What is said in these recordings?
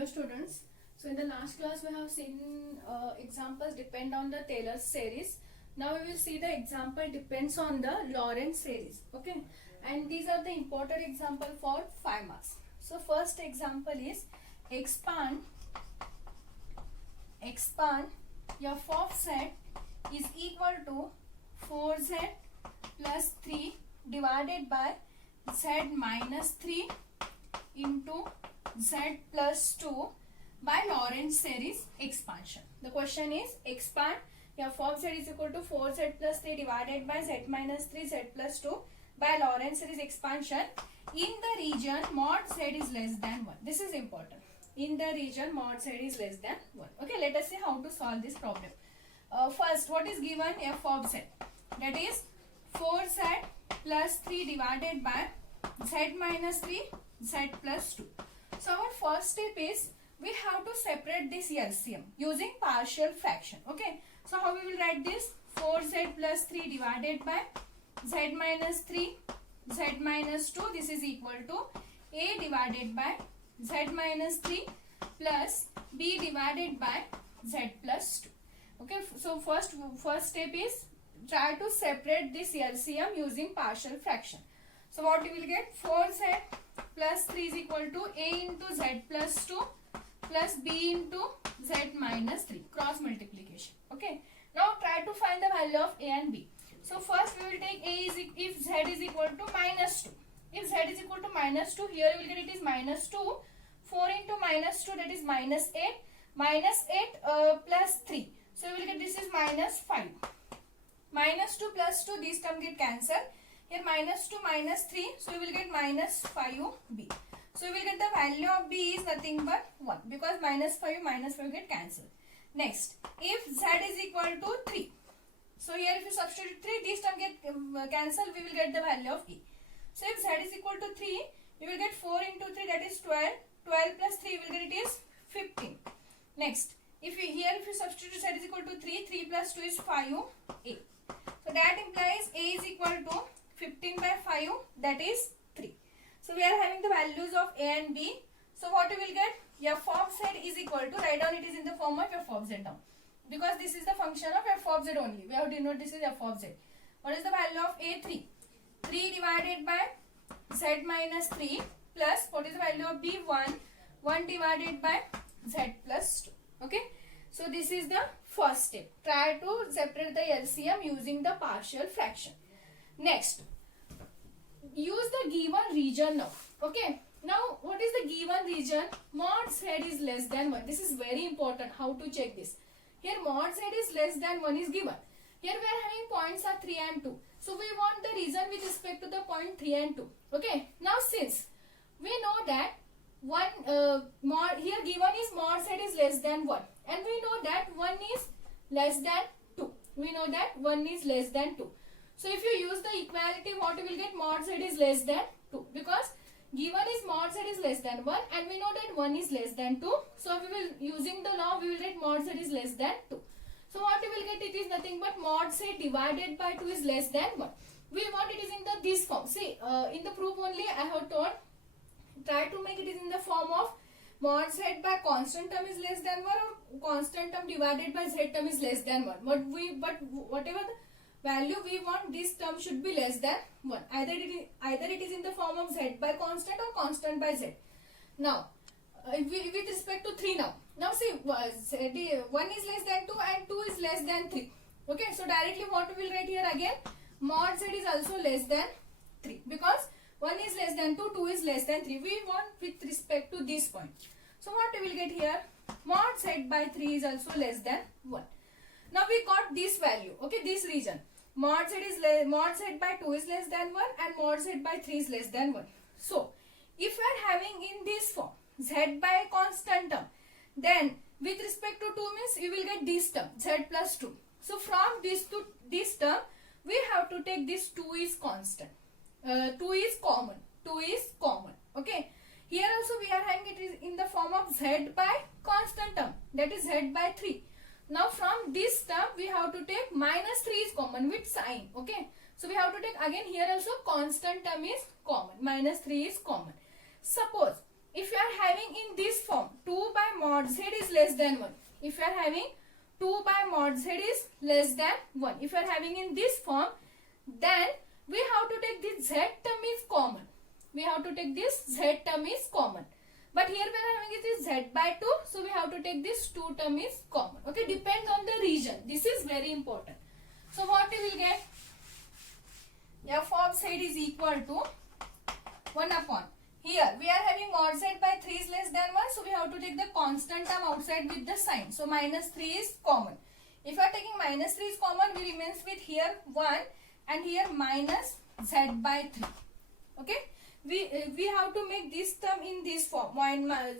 Hello students. So in the last class we have seen examples depend on the Taylor series. Now we will see the example depends on the Lorentz series. Okay, and these are the important example for 5 marks. So first example is expand f of z is equal to 4z plus 3 divided by z minus 3 into z plus 2 by Lorentz series expansion. The question is expand f of z is equal to 4z plus 3 divided by z minus 3 z plus 2 by Lorentz series expansion in the region mod z is less than 1. This is important. In the region mod z is less than 1. Okay, let us see how to solve this problem. First, what is given f of z? That is 4z plus 3 divided by z minus 3 z plus 2. So our first step is we have to separate this LCM using partial fraction. Okay, so how we will write this? 4z plus 3 divided by z minus 3 z minus 2, this is equal to a divided by z minus 3 plus b divided by z plus 2. Okay, so first step is try to separate this LCM using partial fraction. So what we will get? 4z plus 3 is equal to a into z plus 2 plus b into z minus 3, cross multiplication. Okay, now try to find the value of a and b. So first we will take a is if z is equal to minus 2. If z is equal to minus 2, here we will get it is minus 2. 4 into minus 2, that is minus 8. Minus 8 plus 3. So we will get this is minus 5. Minus 2 plus 2, these term get cancelled. Here minus 2 minus 3, so we will get minus 5b. So we will get the value of b is nothing but 1 because minus 5 will get cancelled. Next, if z is equal to 3. So here if you substitute 3, these term get cancelled, we will get the value of e. So if z is equal to 3, we will get 4 into 3, that is 12. 12 plus 3 will get it is 15. Next, if you substitute z is equal to 3, 3 plus 2 is 5a. So that implies a is equal to 15 by 5, that is 3. So we are having the values of a and b. So what we will get? F of z is equal to, write down it is in the form of f of z now. Because this is the function of f of z only. We have to denote this is f of z. What is the value of a? 3. 3 divided by z minus 3 plus, what is the value of b? 1. 1 divided by z plus 2. Okay. So this is the first step. Try to separate the LCM using the partial fraction. Next, use the given region now. Okay. Now, what is the given region? Mod z is less than 1. This is very important. How to check this? Here mod z is less than 1 is given. Here we are having points are 3 and 2. So we want the region with respect to the point 3 and 2. Okay. Now since we know that here given is mod z is less than 1. And we know that 1 is less than 2. We know that 1 is less than 2. So if you use the equality, what you will get? Mod z is less than 2. Because given is mod z is less than 1 and we know that 1 is less than 2. So we will, using the law, we will get mod z is less than 2. So what we will get? It is nothing but mod z divided by 2 is less than 1. We want it is in this form. See, in the proof only I have told, try to make it is in the form of mod z by constant term is less than 1 or constant term divided by z term is less than 1. But whatever the value we want, this term should be less than 1. Either it is in the form of z by constant or constant by z. Now, with respect to 3 now. Now see, 1 is less than 2 and 2 is less than 3. Okay, so directly what we will write here again? Mod z is also less than 3 because 1 is less than 2, 2 is less than 3. We want with respect to this point. So what we will get here? Mod z by 3 is also less than 1. Now we got this value. Okay, this region. Mod z by 2 is less than 1 and mod z by 3 is less than 1. So if we are having in this form z by constant term, then with respect to 2 means you will get this term z plus 2. So from this to this term, we have to take this 2 is constant. 2 is common. 2 is common. Okay. Here also we are having it is in the form of z by constant term, that is z by 3. Now from this term we have to take minus 3 is common with sign. Okay. So we have to take again here also constant term is common. Minus 3 is common. Suppose if you are having in this form 2 mod z is less than 1. If you are having 2 by mod z is less than 1. If you are having in this form, then we have to take this z term is common. We have to take this z term is common. But here we are having it is z by 2. So we have to take this 2 term is common. Okay, depends on the region. This is very important. So what we will get? F of z is equal to 1 upon. Here we are having mod z by 3 is less than 1. So we have to take the constant term outside with the sign. So minus 3 is common. If you are taking minus 3 is common, we remains with here 1 and here minus z by 3. Okay. We have to make this term in this form,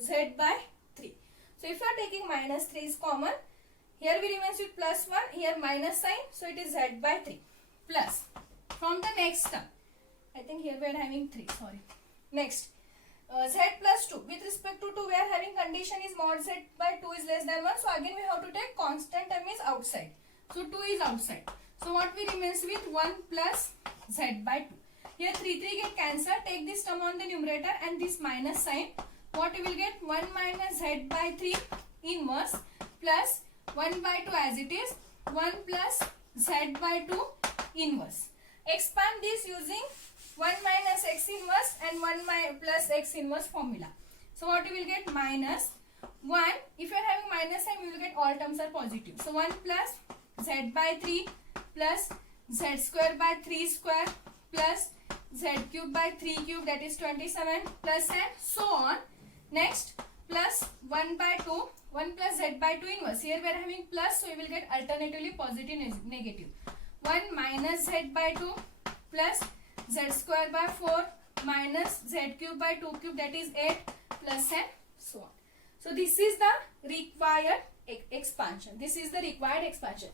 z by 3. So if you are taking minus 3 is common, here we remains with plus 1, here minus sign, so it is z by 3 plus. From the next term, I think here we are having 3, sorry. Next, z plus 2. With respect to 2, we are having condition is mod z by 2 is less than 1. So again we have to take constant term is outside. So 2 is outside. So what we remains with 1 plus z by 2. Here 3 get cancelled. Take this term on the numerator and this minus sign. What we will get? 1 minus z by 3 inverse plus 1 by 2 as it is. 1 plus z by 2 inverse. Expand this using 1 minus x inverse and 1 plus x inverse formula. So what we will get? Minus 1. If you are having minus sign, we will get all terms are positive. So 1 plus z by 3 plus z square by 3 square plus z cube by 3 cube, that is 27, plus and so on. Next, plus 1 by 2, 1 plus z by 2 inverse. Here we are having plus, so we will get alternatively positive negative. 1 minus z by 2 plus z square by 4 minus z cube by 2 cube, that is 8, plus and so on. So this is the required expansion. This is the required expansion.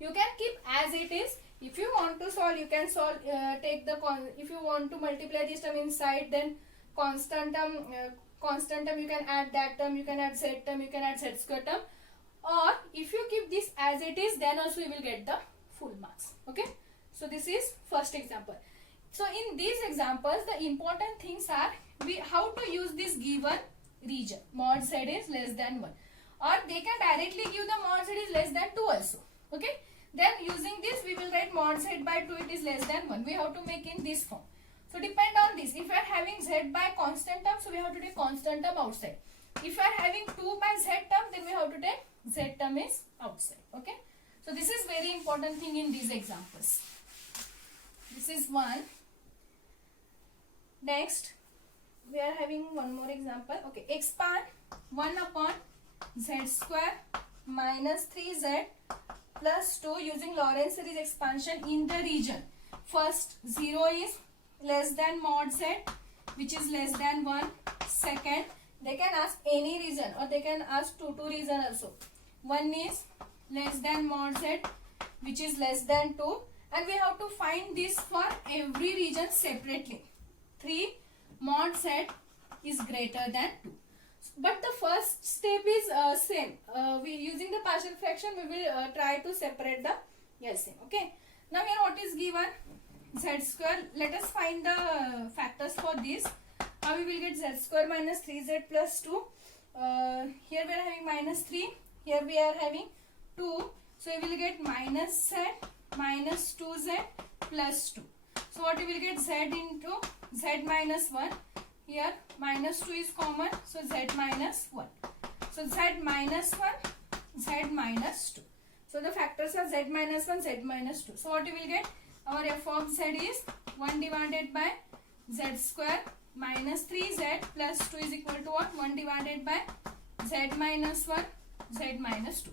You can keep as it is. If you want to solve, you can solve. If you want to multiply this term inside, then constant term you can add that term. You can add z term. You can add z square term. Or if you keep this as it is, then also you will get the full marks. Okay. So this is first example. So in these examples, the important things are how to use this given region. Mod z is less than 1, or they can directly give the mod z is less than 2 also. Okay. Then using this, we will write mod z by 2 it is less than 1. We have to make in this form. So depend on this. If you are having z by constant term, so we have to take constant term outside. If you are having 2 by z term, then we have to take z term is outside. Okay. So this is very important thing in these examples. This is one. Next, we are having one more example. Okay. Expand 1 upon z square minus 3z plus 2 using Lorentz series expansion in the region. First, 0 is less than mod z, which is less than 1. Second, they can ask any region, or they can ask two region also. 1 is less than mod z, which is less than 2. And we have to find this for every region separately. 3, mod z is greater than 2. But the first step is same. We using the partial fraction, we will try to separate the LCM. Okay. Now here what is given? Z square. Let us find the factors for this. How we will get z square minus 3z plus 2. Here we are having minus 3. Here we are having 2. So we will get minus z minus 2z plus 2. So what we will get? Z into z minus 1. Here minus 2 is common, so z minus 1. So z minus 1, z minus 2. So the factors are z minus 1, z minus 2. So what we will get? Our f of z is 1 divided by z square minus 3z plus 2 is equal to what? 1 divided by z minus 1, z minus 2.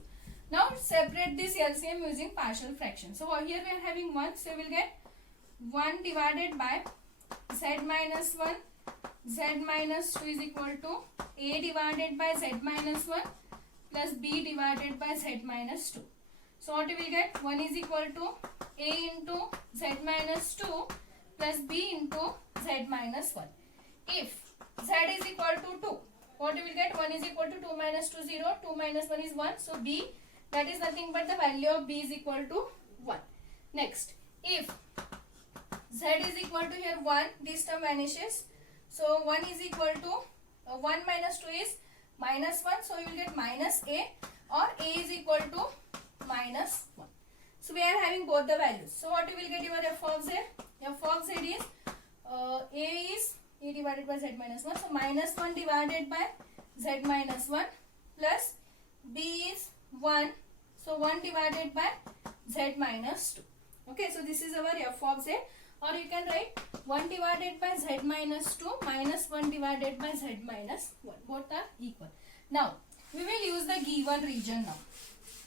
Now separate this LCM using partial fraction. So here we are having 1, so we will get 1 divided by z minus 1, z minus 2 is equal to a divided by z minus 1 plus b divided by z minus 2. So what we will get? 1 is equal to a into z minus 2 plus b into z minus 1. If z is equal to 2, what we will get? 1 is equal to 2 minus 2, 0. 2 minus 1 is 1. So b, that is nothing but the value of b is equal to 1. Next, if z is equal to here 1, this term vanishes. So 1 is equal to 1 minus 2 is minus 1. So you will get minus a, or a is equal to minus 1. So we are having both the values. So what you will get your f of z? F of z is a is a divided by z minus 1. So minus 1 divided by z minus 1 plus b is 1. So 1 divided by z minus 2. Okay, so this is our f of z, or you can write 1 divided by z minus 2 minus 1 divided by z minus 1. Both are equal. Now we will use the given region now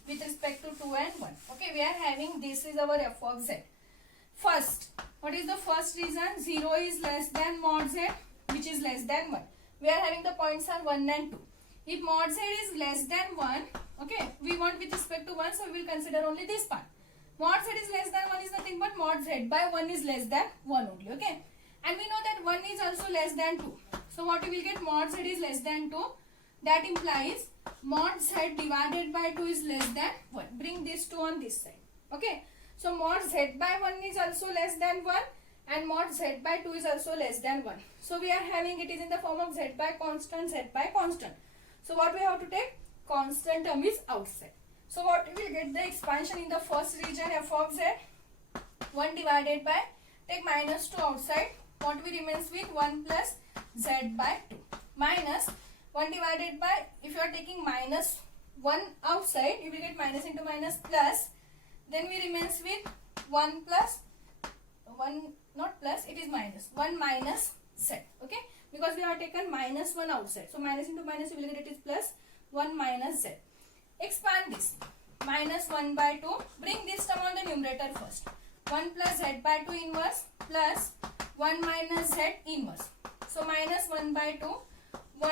with respect to 2 and 1. Okay, we are having, this is our f of z. First, what is the first reason? 0 is less than mod z, which is less than 1. We are having the points are 1 and 2. If mod z is less than 1, okay, we want with respect to 1, so we will consider only this part. Mod z is less than 1 is nothing but mod z by 1 is less than 1 only, okay. And we know that 1 is also less than 2. So what we will get? Mod z is less than 2. That implies mod z divided by 2 is less than 1. Bring this 2 on this side. Okay. So mod z by 1 is also less than 1, and mod z by 2 is also less than 1. So we are having, it is in the form of z by constant, z by constant. So what we have to take? Constant term is outside. So what we will get? The expansion in the first region f of z, 1 divided by, take minus 2 outside. What we remains with? 1 plus z by 2 minus 1 divided by, if you are taking minus 1 outside, you will get minus into minus plus, then we remains with 1 plus 1, not plus, it is minus 1 minus z. Okay, because we have taken minus 1 outside, so minus into minus you will get it is plus 1 minus z. Expand this, minus 1 by 2, bring this term on the numerator first. 1 plus z by 2 inverse plus 1 minus z inverse. So minus 1 by 2, 1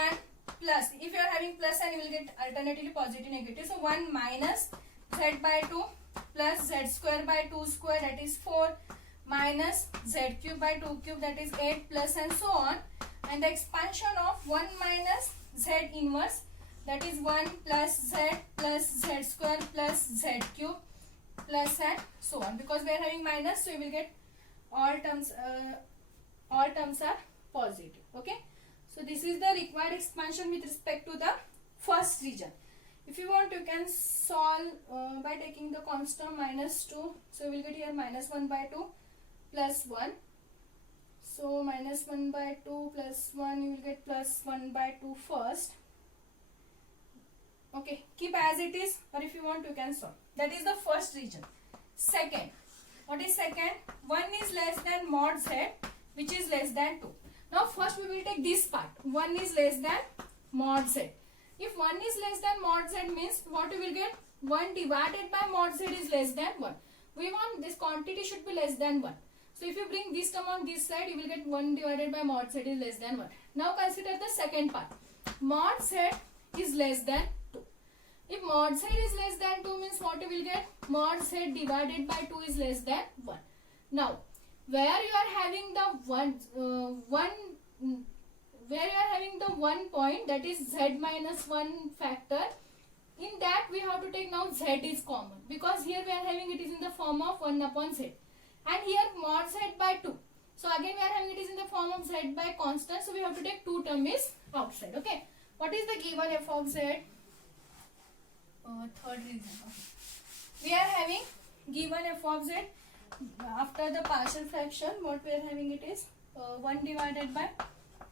plus, if you are having plus and you will get alternatively positive negative. So 1 minus z by 2 plus z square by 2 square, that is 4, minus z cube by 2 cube, that is 8, plus and so on. And the expansion of 1 minus z inverse, that is 1 plus z square plus z cube, plus and so on. Because we are having minus, so you will get all terms are positive. Okay. So this is the required expansion with respect to the first region. If you want, you can solve by taking the constant minus 2. So we will get here minus 1 by 2 plus 1. So minus 1 by 2 plus 1, you will get plus 1 by 2 first. Okay, keep as it is, or if you want, you can solve. That is the first region. Second, what is second? 1 is less than mod z, which is less than 2. Now first we will take this part. 1 is less than mod z. If 1 is less than mod z means what we will get? 1 divided by mod z is less than 1. We want this quantity should be less than 1. So if you bring this term on this side, you will get 1 divided by mod z is less than 1. Now consider the second part. Mod z is less than 2. If mod z is less than 2 means what you will get? Mod z divided by 2 is less than 1. Now where you are having the where you are having the 1 point, that is z minus 1 factor, in that we have to take now z is common, because here we are having it is in the form of 1 upon z, and here mod z by 2. So again we are having it is in the form of z by constant, so we have to take 2 term is outside. Okay, what is the given f of z? Third reason. Okay. We are having given f of z after the partial fraction. What we are having it is 1 divided by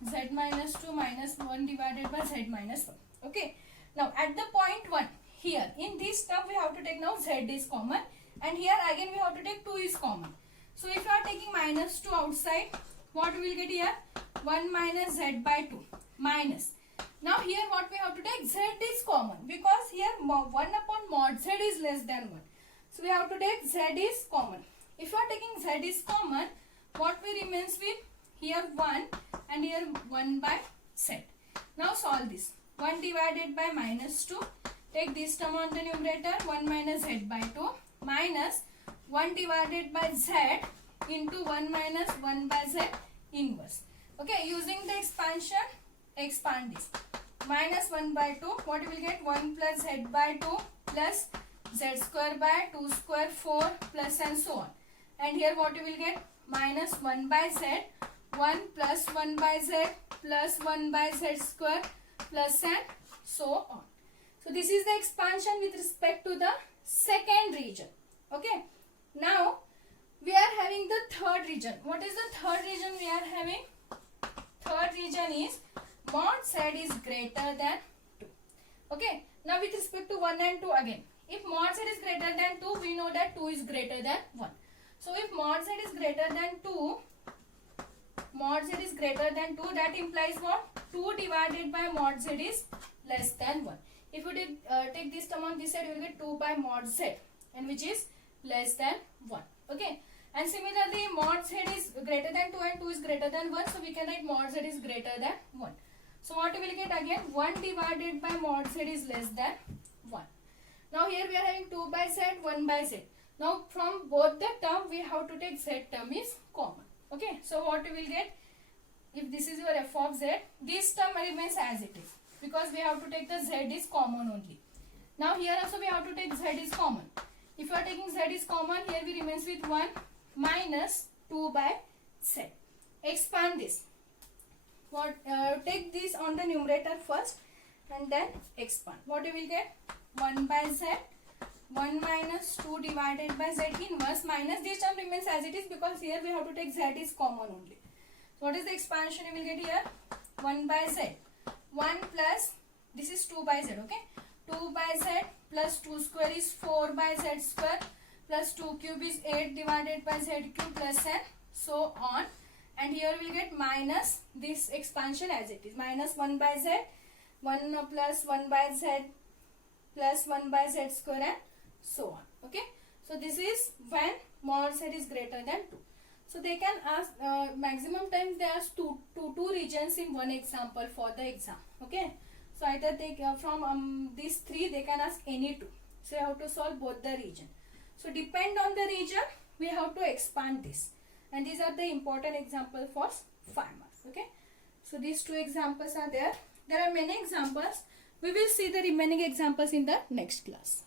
z minus 2 minus 1 divided by z minus 1. Okay. Now at the point 1, here in this term we have to take now z is common, and here again we have to take 2 is common. So if you are taking minus 2 outside, what we will get here? 1 minus z by 2 minus. Now here what we have to take? Z is common, because here 1 upon mod z is less than 1. So we have to take z is common. If you are taking z is common, what we remains with? Here 1 and here 1 by z. Now solve this. 1 divided by minus 2. Take this term on the numerator. 1 minus z by 2 minus 1 divided by z into 1 minus 1 by z inverse. Okay, using the expansion, expand this. Minus 1 by 2. What you will get? 1 plus z by 2 plus z square by 2 square 4 plus and so on. And here what you will get? Minus 1 by z, 1 plus 1 by z plus 1 by z square plus and so on. So this is the expansion with respect to the second region. Okay. Now we are having the third region. What is the third region we are having? Third region is mod z is greater than 2. Okay. Now with respect to 1 and 2 again. If mod z is greater than 2, we know that 2 is greater than 1. So if mod z is greater than 2, mod z is greater than 2, that implies what? 2 divided by mod z is less than 1. If you take this term on this side, you will get 2 by mod z, and which is less than 1. Okay. And similarly, mod z is greater than 2 and 2 is greater than 1. So we can write mod z is greater than 1. So what we will get again? 1 divided by mod z is less than 1. Now here we are having 2 by z, 1 by z. Now from both the term, we have to take z term is common. Okay. So what we will get? If this is your f of z, this term remains as it is, because we have to take the z is common only. Now here also we have to take z is common. If you are taking z is common, here we remains with 1 minus 2 by z. Expand this. What? Take this on the numerator first and then expand. What you will get? 1 by z, 1 minus 2 divided by z inverse minus this term remains as it is, because here we have to take z is common only. So what is the expansion you will get here? 1 by z. 1 plus, this is 2 by z, okay? 2 by z plus 2 square is 4 by z square plus 2 cube is 8 divided by z cube plus and so on. And here we will get minus this expansion as it is. Minus 1 by z, 1 plus 1 by z plus 1 by z square and so on. Okay. So this is when mod z is greater than 2. So they can ask, maximum times they ask two regions in one example for the exam. Okay. So either they from these 3 they can ask any 2. So you have to solve both the region. So depend on the region, we have to expand this. And these are the important examples for 5 marks. Okay. So these 2 examples are there. There are many examples. We will see the remaining examples in the next class.